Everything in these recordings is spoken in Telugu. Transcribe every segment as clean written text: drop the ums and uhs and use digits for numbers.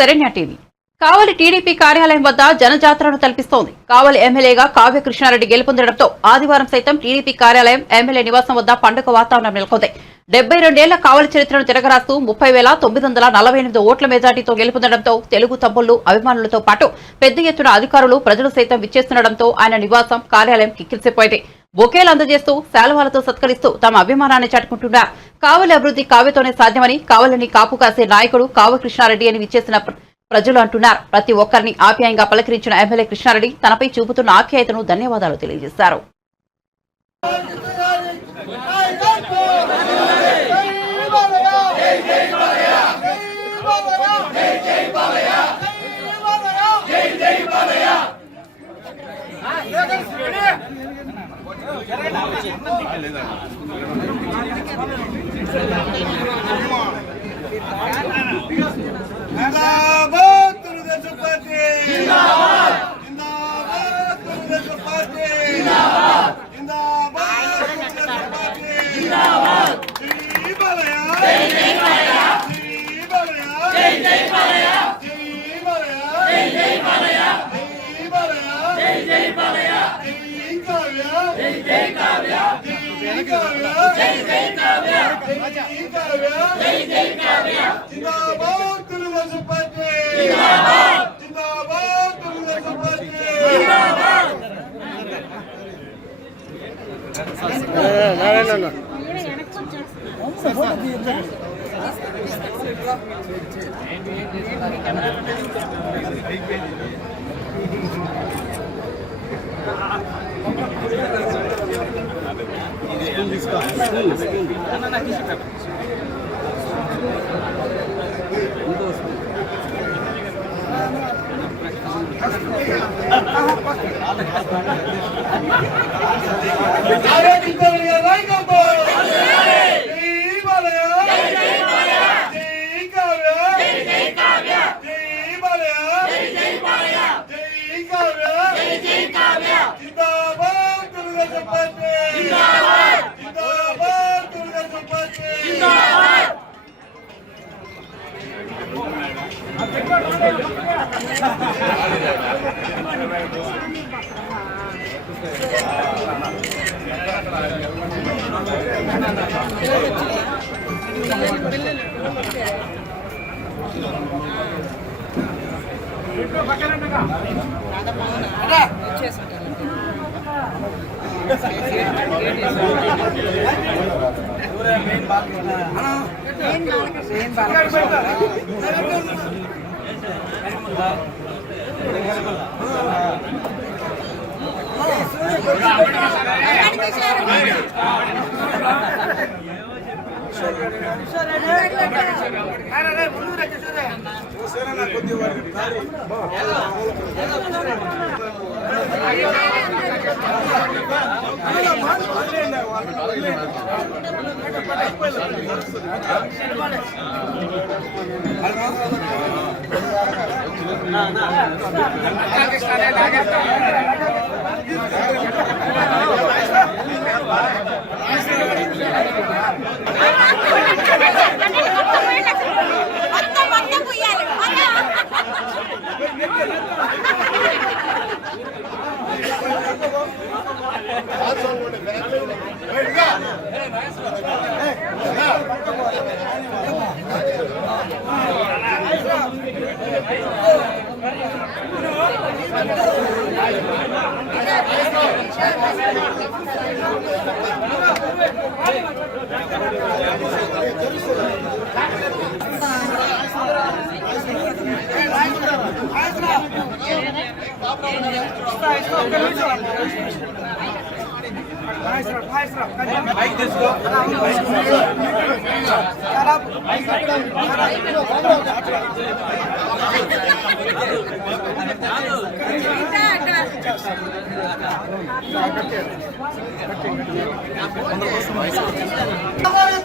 శరణ్య టీవీ. కావలి టీడీపీ కార్యాలయం వద్ద జనజాతరను తలపిస్తోంది. కావలి ఎమ్మెల్యేగా కావ్య కృష్ణారెడ్డి గెలుపొందడంతో ఆదివారం సైతం టీడీపీ కార్యాలయం ఎమ్మెల్యే నివాసం వద్ద పండుగ వాతావరణం నెలకొంది. 72 ఏళ్ల కావలి చరిత్రను తిరగరాస్తూ 30,948 ఓట్ల మెజార్టీతో గెలుపొందడంతో తెలుగు తమ్ముళ్లు, అభిమానులతో పాటు పెద్ద ఎత్తున అధికారులు, ప్రజలు సైతం విచ్చేస్తుండటంతో ఆయన నివాసం, కార్యాలయం కిక్కిరిసిపోయింది. బొకేలు అందజేస్తూ, శాలువాలతో సత్కరిస్తూ తమ అభిమానాన్ని చాటుకుంటున్నారు. కావలి అభివృద్ధి కావ్యతోనే సాధ్యమని, కావలిని కాపు కాసే నాయకుడు కావ్య కృష్ణారెడ్డి అని విచ్చేసిన ప్రజలు అంటున్నారు. ప్రతి ఒక్కరిని ఆప్యాయంగా పలకరించిన ఎమ్మెల్యే కృష్ణారెడ్డి తనపై చూపుతున్న ఆప్యాయతను ధన్యవాదాలు తెలియజేశారు.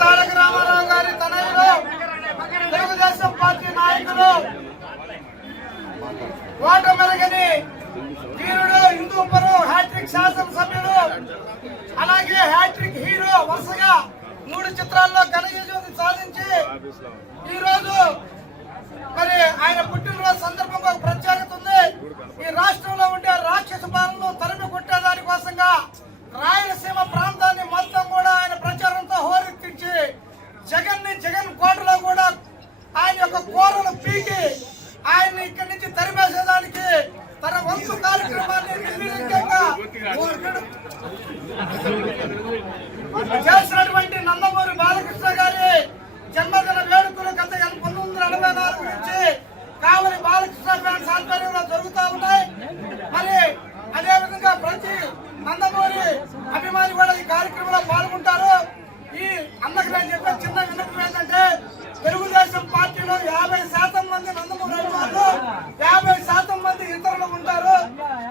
తారక రామారావు గారి తనయులు తెలుగుదేశం పార్టీ నాయకులు ఓటమెరగని వీరుడు, హిందూపురం హ్యాట్రిక్ శాసనసభ్యుడు, అలాగే హ్యాట్రిక్ హీరో, వరుసగా 3 చిత్రాల్లో ఘన విజయం సాధించి ఈ రోజు మరి ఆయన పుట్టిన ఆయన్ని ఇక్కడి నుంచి తరిమేసేదానికి తన వంతు కార్యక్రమాన్ని నిర్విఘ్నంగా చేసినటువంటి నందమూరి బాలకృష్ణ గారి జన్మదిన వేడుకలు గత 1984 నుంచి కావలి బాలకృష్ణ ఫ్యాన్స్ ఆధ్వర్యంలో జరుగుతూ ఉన్నాయి. మరి అదేవిధంగా ప్రతి నందమూరి అభిమాని కూడా ఈ కార్యక్రమంలో పాల్గొంటారు. ఈ అన్నకి నేను చెప్పే చిన్న విన్నపం ఏంటంటే తెలుగుదేశం పార్టీలో 50% మంది నందమూరి అభిమానులు, 50% మంది ఇతరులు ఉంటారు.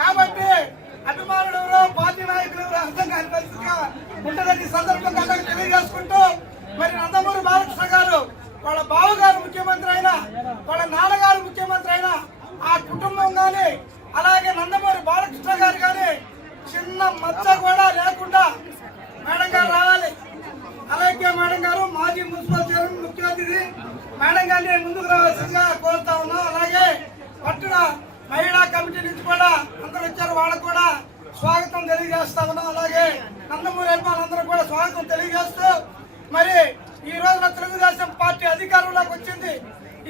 కాబట్టి అభిమానులు ఎవరో పార్టీ నాయకులు ఎవరో అర్థం కాని పరిస్థితిగా ఉంటుందని ఈ సందర్భంగా అందరికీ తెలియజేసుకుంటూ, మరి నందమూరి బాలకృష్ణ గారు వాళ్ళ బావగారు ముఖ్యమంత్రి అయినా, వాళ్ళ నాన్నగారు ముఖ్యమంత్రి అయినా ఆ కుటుంబం కానీ అలాగే నందమూరి బాలకృష్ణ గారు కానీ చిన్న మచ్చ కూడా లేకుండా మేడం గారు రావాలి. అలాగే మేడం గారు మాజీ మున్సిపల్ చైర్మన్ ముఖ్య అతిథి మేడం గారిని ముందుకు రావాల్సిందిగా కోరుతా ఉన్నాం. అలాగే పట్టున మహిళా కమిటీ నుంచి కూడా అందరూ వచ్చారు, వాళ్ళకు కూడా స్వాగతం తెలియజేస్తా ఉన్నాం. అలాగే నందమూరి అభిమానులందరూ కూడా స్వాగతం తెలియజేస్తూ, మరి ఈ రోజున తెలుగుదేశం పార్టీ అధికారంలోకి వచ్చింది.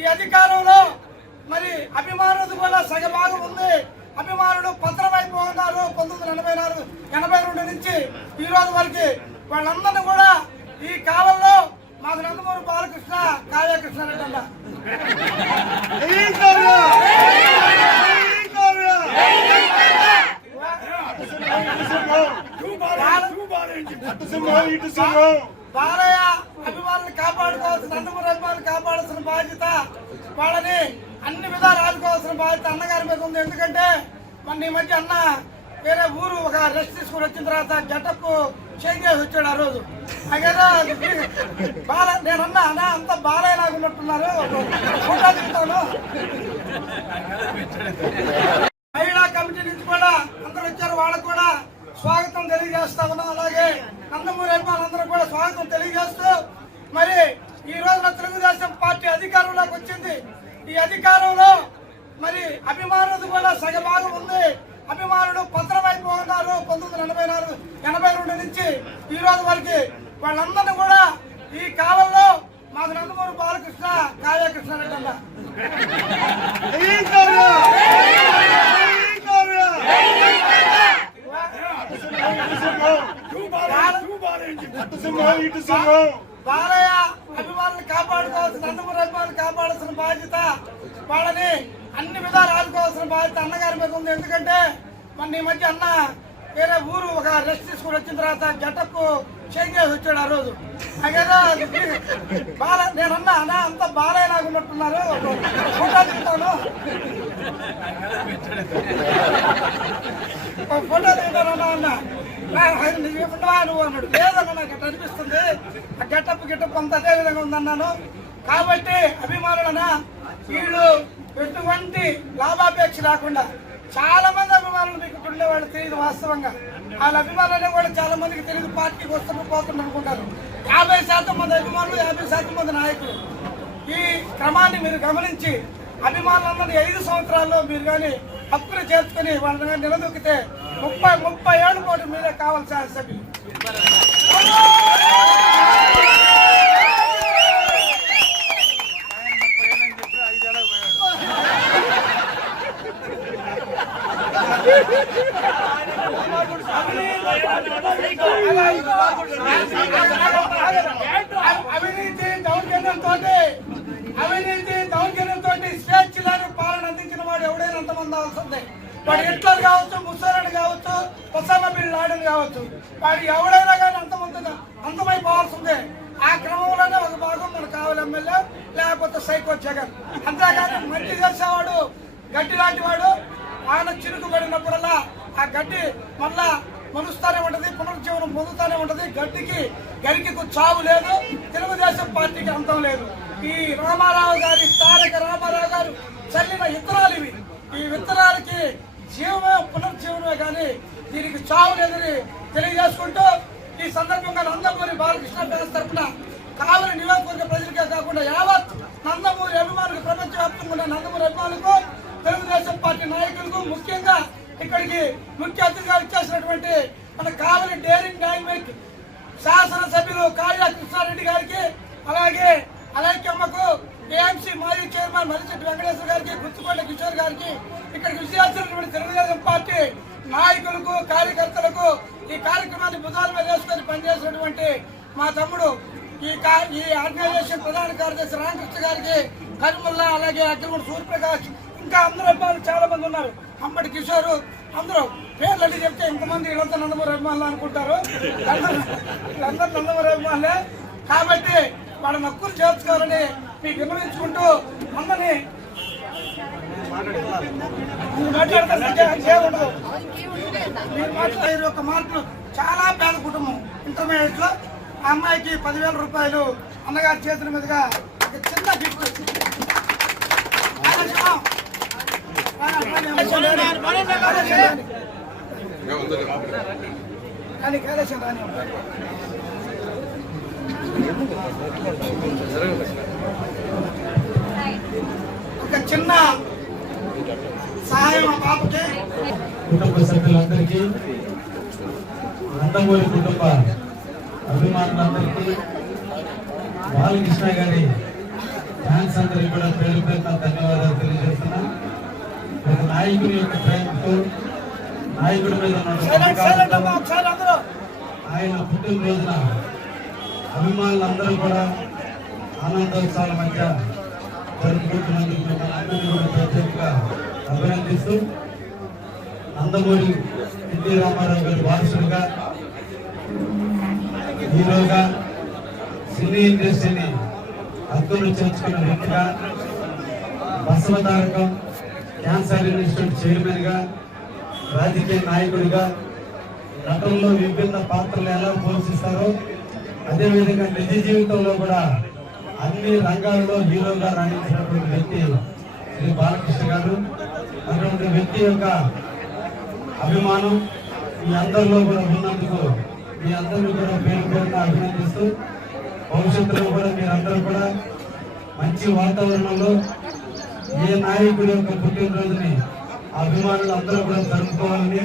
ఈ అధికారంలో మరి అభిమానులు కూడా సగభాగం ఉంది. అభిమానులు పత్రమైపోతున్నారు. 1982 నుంచి ఈ రోజు వరకు వాళ్ళందరినీ కూడా ఈ కాలంలో మాకు నందమూరి బాలకృష్ణ కావ్యకృష్ణ రెడ్డి అన్న బాలయ్య అభిమానులు కాపాడుకోవాల్సిన, నందమూరి అభిమానులు కాపాడాల్సిన బాధ్యత, వాళ్ళని అన్ని విధాలు ఆదుకోవాల్సిన బాధ్యత అన్నగారి మీద ఉంది. ఎందుకంటే మన ఈ మధ్య అన్న వేరే ఊరు ఒక రెస్ట్ తీసుకుని వచ్చిన తర్వాత గెటప్ చేంజ్ చేసి వచ్చాడు. ఆ రోజు అదేదో నేనన్నా అన్న అంతా బాలయ్య లాగా ఉన్నట్టున్నారు, ఫోటో దిగుతాను. మహిళా కమిటీ నుంచి కూడా అందరూ వచ్చారు, వాళ్ళకు కూడా స్వాగతం తెలియజేస్తా ఉన్నాం. అలాగే నందమూరి అభిమానులందరూ కూడా స్వాగతం తెలియజేస్తూ, మరి ఈ రోజున తెలుగుదేశం పార్టీ అధికారంలోకి వచ్చింది. ఈ అధికారంలో మరి అభిమానులు కూడా సగభాగం ఉంది. అభిమానులు పత్రమైపోతున్నారు. 1982 నుంచి ఈ రోజు వరకు వాళ్ళందరినీ కూడా ఈ కాలంలో మాకు నందమూరి బాలకృష్ణ కావ్యకృష్ణ రెడ్డి అన్న బాలయ్య అభిమానులు కాపాడుకోవాల్సిన, నందమూరి అభిమానులు కాపాడాల్సిన బాధ్యత, వాళ్ళని అన్ని విధాలు ఆదుకోవాల్సిన బాధ్యత అన్నగారి మీద ఉంది. ఎందుకంటే మన ఈ మధ్య అన్న వేరే ఊరు ఒక రెస్ట్ తీసుకుని వచ్చిన తర్వాత గెటప్ చేంజ్ చేసి వచ్చాడు. ఆ రోజు అదేదో నేనన్నా అన్న అంతా బాలయ్య లాగా ఉన్నట్టున్నారు, ఫోటో దిగుతాను. ఫోటో దిగుతాను అన్న నువ్వు అన్నాడు. లేదన్నా నాకు అట్లా అనిపిస్తుంది, ఆ గెటప్ అంత అదే విధంగా ఉందన్నాను. కాబట్టి అభిమానులన్నా వీళ్ళు ఎటువంటి లాభాపేక్ష రాకుండా, చాలా మంది అభిమానులు మీకు ఉండేవాళ్ళు తెలియదు. వాస్తవంగా వాళ్ళ అభిమానులనే కూడా చాలా మందికి తెలియదు. పార్టీకి వస్తున్నారు పోతున్నారు అనుకుంటారు. 50% మంది అభిమానులు, 50% మంది నాయకులు. ఈ క్రమాన్ని మీరు గమనించి అభిమానులందరినీ 5 సంవత్సరాల్లో మీరు కానీ హక్కులు చేర్చుకుని వాళ్ళని నిలదొక్కితే 30 ఏళ్ళ పాటు మీరే కావాలి శాసనసభ్యులు. అవినీతి దౌర్జన్యంతో స్వేచ్ఛలను పాలన అందించిన వాడు ఎవడైనా అంతమంది అవసరం. వాడు హిట్లర్ కావచ్చు, ముస్సోలిని కావచ్చు, ఒసామా బిన్ లాడెన్ కావచ్చు, వాడు ఎవడైనా కానీ అంతమైపోవాల్సిందే. ఆ క్రమంలోనే ఒక భాగం మన కావాలి ఎమ్మెల్యే, లేకపోతే సైకో జగన్. అంతేగాని మంచి చేసేవాడు గడ్డి లాంటి వాడు. ఆయన చిరుకుబడినప్పుడల్లా ఆ గడ్డి మళ్ళా మనుస్తానే ఉంటది, పునరుజ్జీవనం పొందుతానే ఉంటది. గరికి చావు లేదు, తెలుగుదేశం పార్టీకి అంతం లేదు. ఈ రామారావు గారి, తారక రామారావు గారు చల్లిన విత్తనాలు ఇవి. ఈ విత్తనాలకి జీవమే, పునరుజ్జీవనమే కానీ దీనికి చావు లేదని తెలియజేసుకుంటూ, ఈ సందర్భంగా నందమూరి బాలకృష్ణ ఫ్యాన్స్ తరఫున కావలి నియోజకవర్గ ప్రజలకే కాకుండా యావత్ నందమూరి అభిమానులకు, ప్రపంచవ్యాప్తంగా ఉన్న నందమూరి అభిమానులకు, తెలుగుదేశం పార్టీ నాయకులకు, ముఖ్యంగా ఇక్కడికి ముఖ్య అతిథిగా ఇచ్చేసినటువంటి మన కావలి డేరింగ్ డైనమిక్ శాసనసభ్యులు కావ్య కృష్ణారెడ్డి గారికి, అలాగే అలైక్యమ్మకు, ఏఎంసీ మాజీ చైర్మన్ మరిచెట్టి వెంకటేశ్వర గారికి, గుర్తుప గారికి, ఇక్కడికి విజయాల్సినటువంటి తెలుగుదేశం పార్టీ నాయకులకు, కార్యకర్తలకు, ఈ కార్యక్రమాన్ని భుజాల మీద వేసుకొని పనిచేసినటువంటి మా తమ్ముడు ఈ ఆర్గనైజేషన్ ప్రధాన కార్యదర్శి రామకృష్ణ గారికి, కరిముల్లా, అలాగే అగ్రగుడి సూర్యప్రకాష్, ఇంకా అందరూ అభిమానులు చాలా మంది ఉన్నారు. అంబటి కిషోర్, అందరూ పేర్లన్నీ చెప్తే ఇంతమంది వీళ్ళంతా నందమూరి అభిమానులు అనుకుంటారు. వీళ్ళందరూ నందమూరి అభిమానులే కాబట్టి వాళ్ళ నక్కులు చేర్చుకోవాలని మీకు విన్నవించుకుంటూ అందరినీ ఒక మార్కులు చాలా పేద కుటుంబం ఇంటర్మీడియట్ లో ఆ అమ్మాయికి 10,000 రూపాయలు అన్నగారి చేతుల మీదుగా ఒక చిన్న గిఫ్ట్. కానీ కైలాసం రాని ఒక చిన్న సహాయం ఆ పాపకి. కుటుంబ సభ్యులందరికీ, నందమూరి కుటుంబ అభిమానులందరికీ, బాలకృష్ణ గారి ఫ్యాన్స్ అందరికీ కూడా పేరు పేరున ధన్యవాదాలు తెలియజేస్తున్నా. ఒక నాయకుడి యొక్క ప్రేమతో, నాయకుడి మీద ఆయన పుట్టినరోజున అభిమానులందరూ కూడా ఆనందోత్సవాల మధ్య జరుపుకుంటున్నందుకు మిమ్మల్ని అందరినీ కూడా ప్రత్యేకంగా అభినందిస్తూ, నందమూరి ఎన్టీ రామారావు గారి వారసుడిగా, హీరోగా, సినీ ఇండస్ట్రీని హక్కులు చేర్చుకున్న వ్యక్తిగా, బసవతారకం క్యాన్సర్ ఇన్స్టిట్యూట్ చైర్మన్ గా, రాజకీయ నాయకుడిగా, నటనలో విభిన్న పాత్రలు ఎలా పోషిస్తారో అదేవిధంగా నిజ జీవితంలో కూడా అన్ని రంగాల్లో హీరోగా రాణించినటువంటి వ్యక్తి శ్రీ బాలకృష్ణ గారు. అటువంటి వ్యక్తి యొక్క అభిమానం మీ అందరిలో కూడా ఉన్నందుకు మీ అందరినీ కూడా పేరు పేరున అభినందిస్తూ, భవిష్యత్తులో కూడా మీరందరూ కూడా మంచి వాతావరణంలో ఏ నాయకుడి యొక్క పుట్టినరోజుని అభిమానులు అందరూ కూడా జరుపుకోవాలని,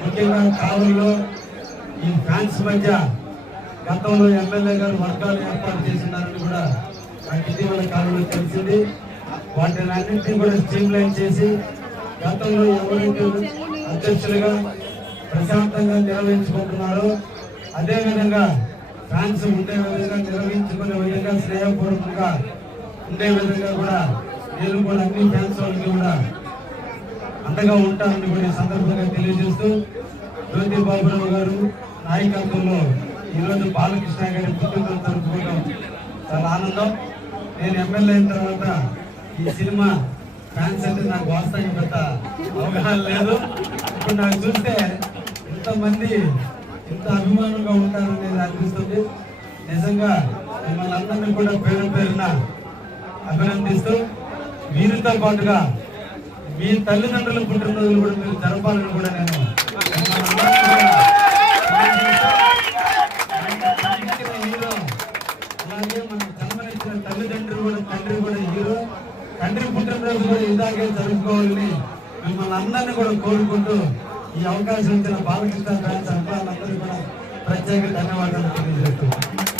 ముఖ్యంగా కావలిలో ఈ ఫ్యాన్స్ మధ్య గతంలో ఎమ్మెల్యే గారు వర్గాలు ఏర్పాటు చేస్తున్నారని కూడా నాకు ఇటీవల కాలంలో తెలిసింది. వాటిని అన్నింటినీ కూడా స్ట్రీమ్ లైన్ చేసి గతంలో ఎవరైతే అధ్యక్షులుగా ప్రశాంతంగా నిర్వహించుకుంటున్నారో అదేవిధంగా ఫ్యాన్స్ ఉండే విధంగా నిర్వహించుకునే విధంగా స్నేహపూర్వకంగా ఉండే విధంగా కూడా నేను కూడా అన్ని ఫ్యాన్స్ వాళ్ళకి కూడా అండగా ఉంటానని కూడా ఈ సందర్భంగా తెలియజేస్తూ, జ్యోతి బాబురావు గారు నాయకత్వంలో ఈరోజు బాలకృష్ణ గారి పుట్టినరోజు జరుపుకోవడం చాలా ఆనందం. నేను ఎమ్మెల్యే అయిన తర్వాత ఈ సినిమా ఫ్యాన్స్ అంటే నాకు వాస్తవం పెద్ద అవగాహన లేదు. ఇప్పుడు నాకు చూస్తే ఇంతమంది ఇంత అభిమానంగా ఉంటారనేది అనిపిస్తుంది. నిజంగా మిమ్మల్ని అందరినీ కూడా పేరు పేరున అభినందిస్తూ, వీరితో పాటుగా మీ తల్లిదండ్రుల పుట్టినరోజులు కూడా మీరు జరపాలని కూడా నేను హీరో, అలాగే మన జన్మనిచ్చిన తల్లిదండ్రులు కూడా, తండ్రి కూడా హీరో, తండ్రి పుట్టినరోజు కూడా ఇలాగే జరుపుకోవాలని మిమ్మల్ని అందరినీ కూడా కోరుకుంటూ ఈ అవకాశం ఇచ్చిన బాలకృష్ణ ఫ్యాన్స్ అభిమానులందరూ కూడా ప్రత్యేక ధన్యవాదాలు తెలియజేస్తున్నాను.